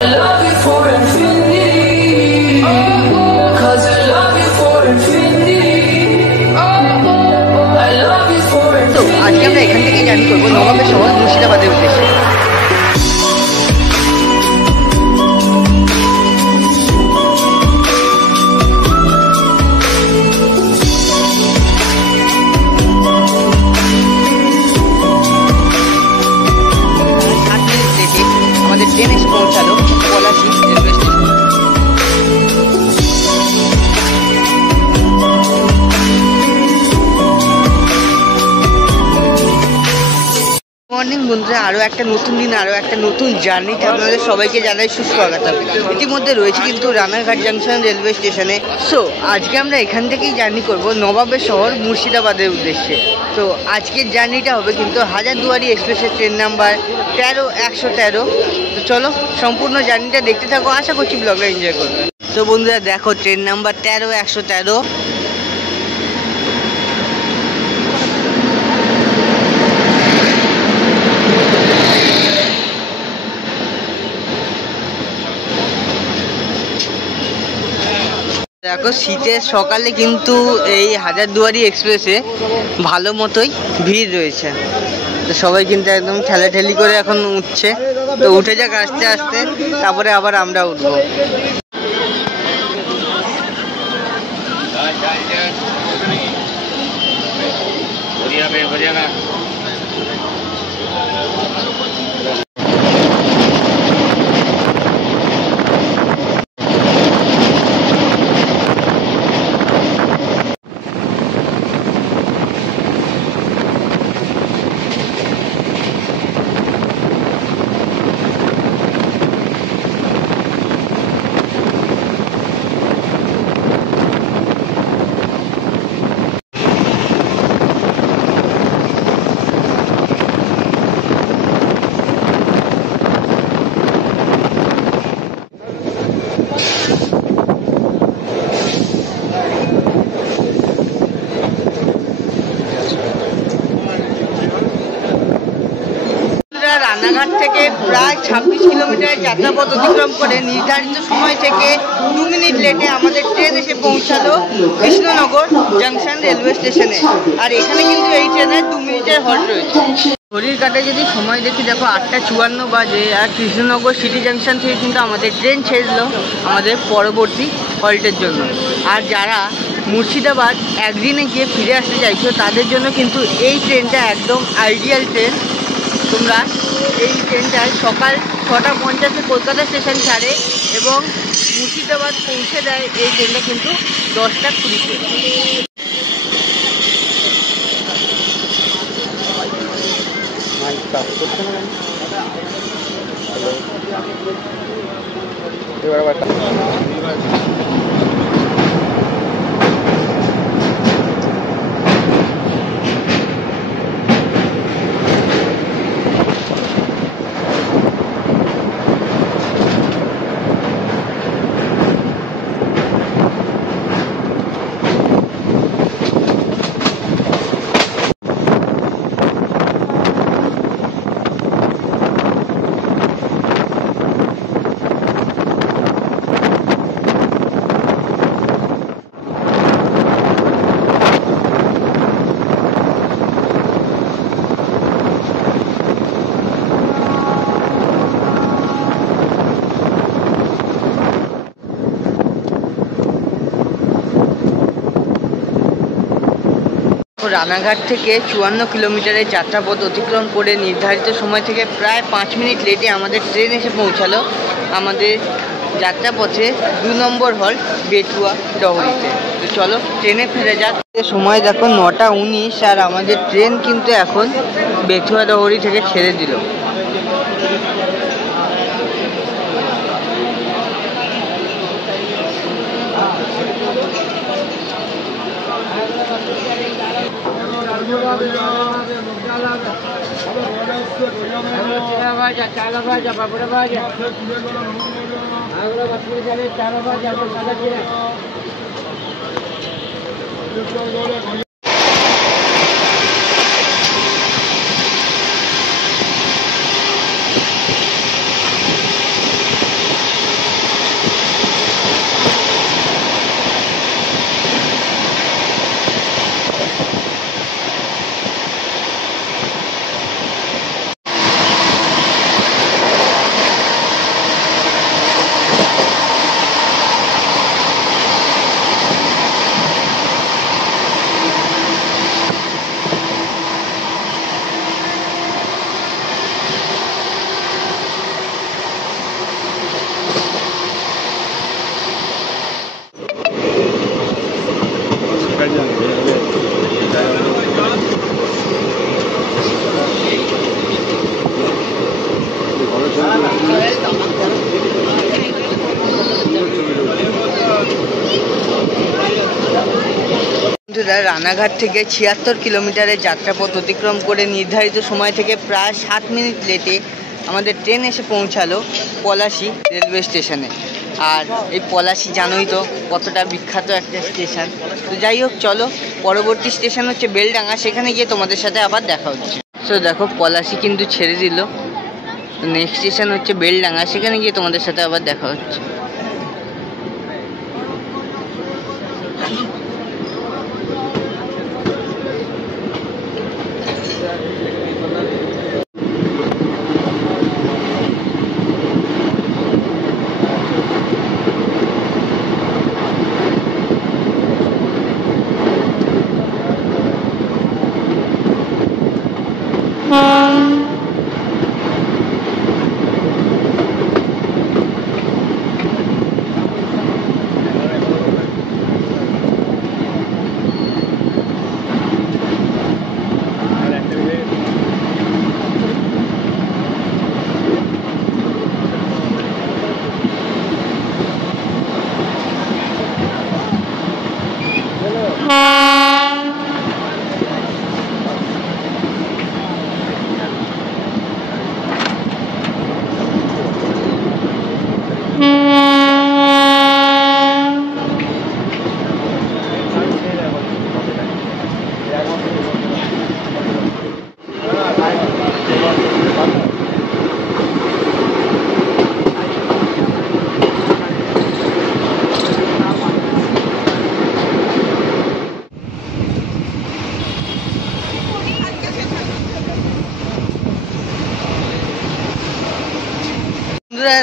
আজকে আমরা এখান থেকেই জার্নি করবো নবাবের শহর মুর্শিদাবাদের উদ্দেশ্যে। আমাদের ট্রেন এসে পৌঁছালো পলাশী রেলওয়ে স্টেশন। মর্নিং বন্ধুরা, আরও একটা নতুন দিন, আরও একটা নতুন জার্নিতে আপনাদের সবাইকে জানাই সুস্বাগতম। ইতিমধ্যে রয়েছে কিন্তু রানাঘাট জাংশন রেলওয়ে স্টেশনে। সো আজকে আমরা এখান থেকেই জার্নি করব নবাবের শহর মুর্শিদাবাদের উদ্দেশ্যে। তো আজকের জার্নিটা হবে কিন্তু হাজারদুয়ারি এক্সপ্রেসের ট্রেন নাম্বার 13-113। তো চলো সম্পূর্ণ জার্নিটা দেখতে থাকো, আশা করছি ব্লগটা এনজয় করবে। তো বন্ধুরা দেখো, ট্রেন নাম্বার 13-113। দেখো শীতের সকালে কিন্তু এই হাজারদুয়ারি এক্সপ্রেসে ভালো মতোই ভিড় রয়েছে। তো সবাই কিন্তু একদম ঠেলাঠেলি করে এখন উঠছে। তো উঠে যাক আস্তে আস্তে, তারপরে আবার আমরা উঠবো। রানাঘাট থেকে প্রায় 26 কিলোমিটার যাত্রাপথ অতিক্রম করে নির্ধারিত সময় থেকে 2 মিনিট লেটে আমাদের ট্রেন এসে পৌঁছালো কৃষ্ণনগর জাংশন রেলওয়ে স্টেশনে। আর এখানে কিন্তু এই ট্রেনের 2 মিনিটের হল্ট রয়েছে। ঘড়ির কাঁটায় যদি সময় দেখি, দেখো 8:54 বাজে। আর কৃষ্ণনগর সিটি জাংশন থেকে কিন্তু আমাদের ট্রেন ছেড়লো আমাদের পরবর্তী হল্টের জন্য। আর যারা মুর্শিদাবাদ একদিনে গিয়ে ফিরে আসতে চাইছো তাদের জন্য কিন্তু এই ট্রেনটা একদম আইডিয়াল ট্রেন। তোমরা এই ট্রেনটায় সকাল 6:50 কলকাতা স্টেশন ছাড়ে এবং মুর্শিদাবাদ পৌঁছে দেয় এই ট্রেনটা কিন্তু 10:20-তে। রানাঘাট থেকে 54 কিলোমিটারের যাত্রাপথ অতিক্রম করে নির্ধারিত সময় থেকে প্রায় 5 মিনিট লেটে আমাদের ট্রেন এসে পৌঁছালো আমাদের যাত্রাপথে 2 নম্বর হল্ট বেতুয়া ডহরিতে। তো চলো ট্রেনে ফিরে যাক। সময় দেখো 9:19 আর আমাদের ট্রেন কিন্তু এখন বেতুয়া ডহরি থেকে ছেড়ে দিল। চালা ভাজা পাপড় ভাজা চালা ভাজা বন্ধুরা, রানাঘাট থেকে 76 কিলোমিটারের যাত্রাপথ অতিক্রম করে নির্ধারিত সময় থেকে প্রায় 7 মিনিট লেটে আমাদের ট্রেন এসে পৌঁছালো পলাশী রেলওয়ে স্টেশনে। আর এই পলাশী জানোই তো কতটা বিখ্যাত একটা স্টেশন। তো যাই হোক, চলো পরবর্তী স্টেশন হচ্ছে বেলডাঙ্গা, সেখানে গিয়ে তোমাদের সাথে আবার দেখা হচ্ছে। তো দেখো পলাশী কিন্তু ছেড়ে দিল, নেক্সট স্টেশন হচ্ছে বেলডাঙ্গা, সেখানে গিয়ে তোমাদের সাথে আবার দেখা হচ্ছে।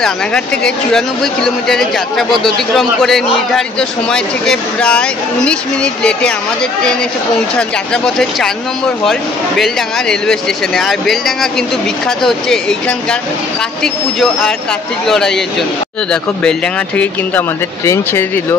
রানাঘাট থেকে 94 কিলোমিটারের যাত্রাপথ অতিক্রম করে নির্ধারিত সময় থেকে প্রায় 19 মিনিট লেটে আমাদের ট্রেন এসে পৌঁছাল যাত্রাপথের 4 নম্বর হল বেলডাঙ্গা রেলওয়ে স্টেশনে। আর বেলডাঙ্গা কিন্তু বিখ্যাত হচ্ছে এইখানকার কার্তিক পুজো আর কার্তিক লড়াইয়ের জন্য। তো দেখো বেলডাঙ্গা থেকে কিন্তু আমাদের ট্রেন ছেড়ে দিল।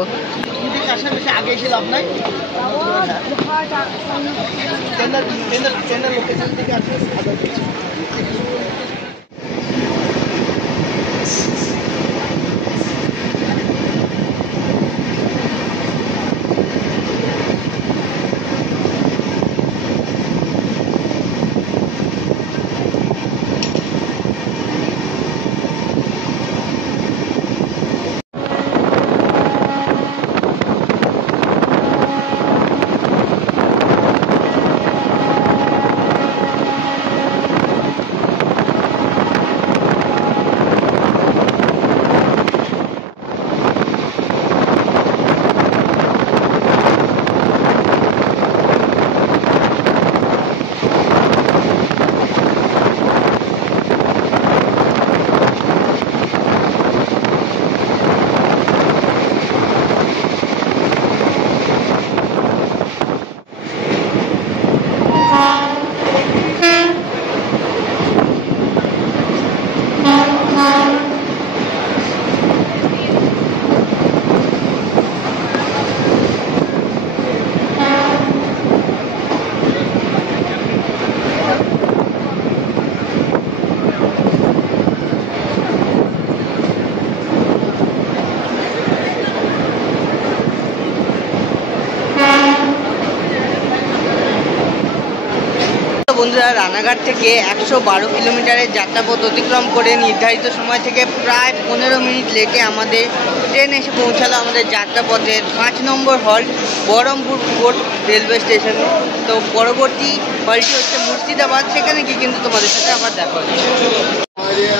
বন্ধুরা, রানাঘাট থেকে 112 কিলোমিটারের যাত্রাপথ অতিক্রম করে নির্ধারিত সময় থেকে প্রায় 15 মিনিট লেটে আমাদের ট্রেন এসে পৌঁছালো আমাদের যাত্রাপথের 5 নম্বর হল্ট বহরমপুর কোর্ট রেলওয়ে স্টেশনে। তো পরবর্তী হলটি হচ্ছে মুর্শিদাবাদ, সেখানে গিয়ে কিন্তু তোমাদের সাথে আবার দেখা হচ্ছে।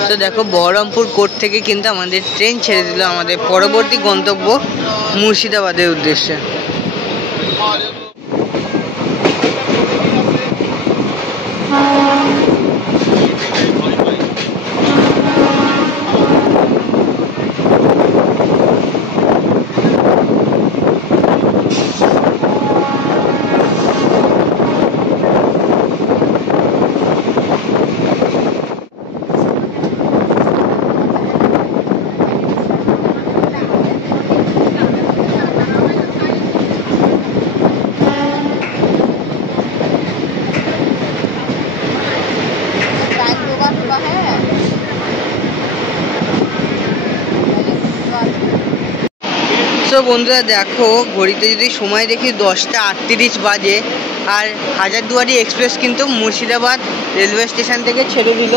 তো দেখো বহরমপুর কোর্ট থেকে কিন্তু আমাদের ট্রেন ছেড়ে দিল আমাদের পরবর্তী গন্তব্য মুর্শিদাবাদের উদ্দেশ্যে। তো বন্ধুরা দেখো, ঘড়িতে যদি সময় দেখি 10টা 38 বাজে, আর হাজারদুয়ারি এক্সপ্রেস কিন্তু মুর্শিদাবাদ রেলওয়ে স্টেশন থেকে ছেড়ে দিল।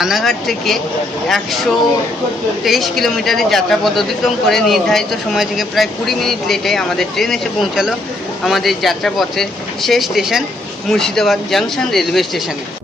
রানাঘাট থেকে 123 কিলোমিটারের যাত্রাপথ অতিক্রম করে নির্ধারিত সময় থেকে প্রায় 20 মিনিট লেটে আমাদের ট্রেন এসে পৌঁছালো আমাদের যাত্রাপথের শেষ স্টেশন মুর্শিদাবাদ জাংশন রেলওয়ে স্টেশনে।